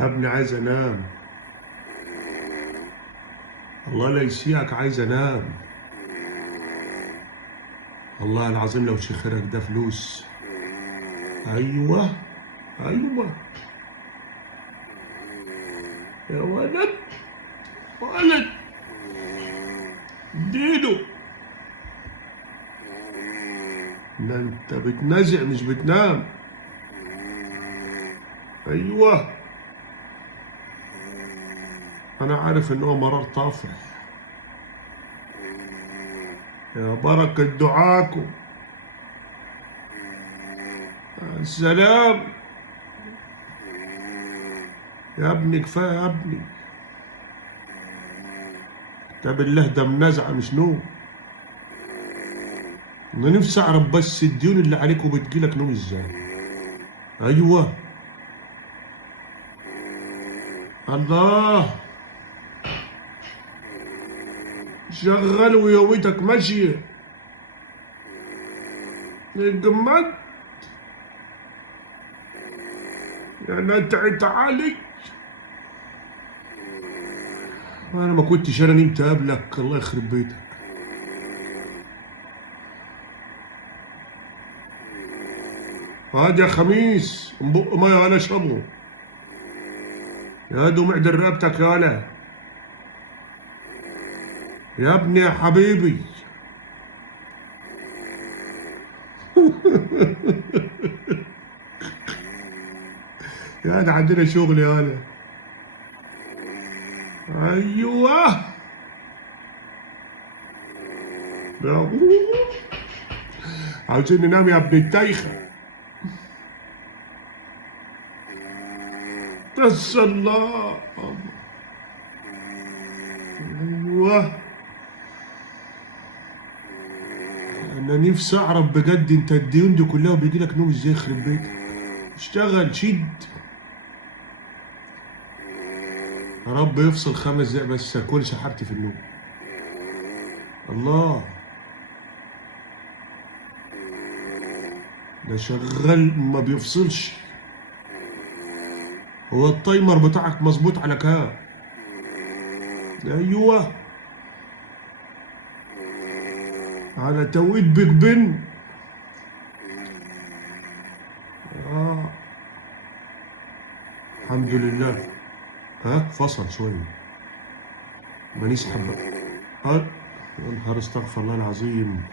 يا ابني عايز انام. الله لا يسيئك، عايز انام. والله العظيم لو شخيرك ده فلوس. ايوه ايوه يا ولد، ولد اديله. ده انت بتنازع مش بتنام. ايوه انا عارف ان هو مرار طافح. يا بركة دعاكم. السلام يا ابني، كفايه يا ابني. انت بالله ده منازعه مش نوم. انا نفسي اعرف بس الديون اللي عليك وبتجيلك نوم ازاي. ايوه الله، شغال ويوميتك ماشيه. الجماد يعني انت تعالي. انا ما كنتش انا نمت قبلك، الله يخرب بيتك. هاد يا خميس انبق ميه انا اشربه. يا دو معدل رقبتك يا ولا. يا ابني يا حبيبي. يا ده عندنا شغل يا ولا. ايوه يا عاوزين ننام يا ابن التايخه. بس الله. ايوه انا نفسي اعرف بجد، انت الديون دي كلها وبيجي لك نوم ازاي؟ يخرب بيتك. اشتغل شد. يا رب يفصل 5 دقايق بس اكون سحبت في النوم. الله ده شغال ما بيفصلش. هو التايمر بتاعك مظبوط على كام؟ ايوه على توقيت بيج بن. اه الحمد لله. ها فصل شويه. مانيش حبه. ها يا نهار استغفر الله العظيم.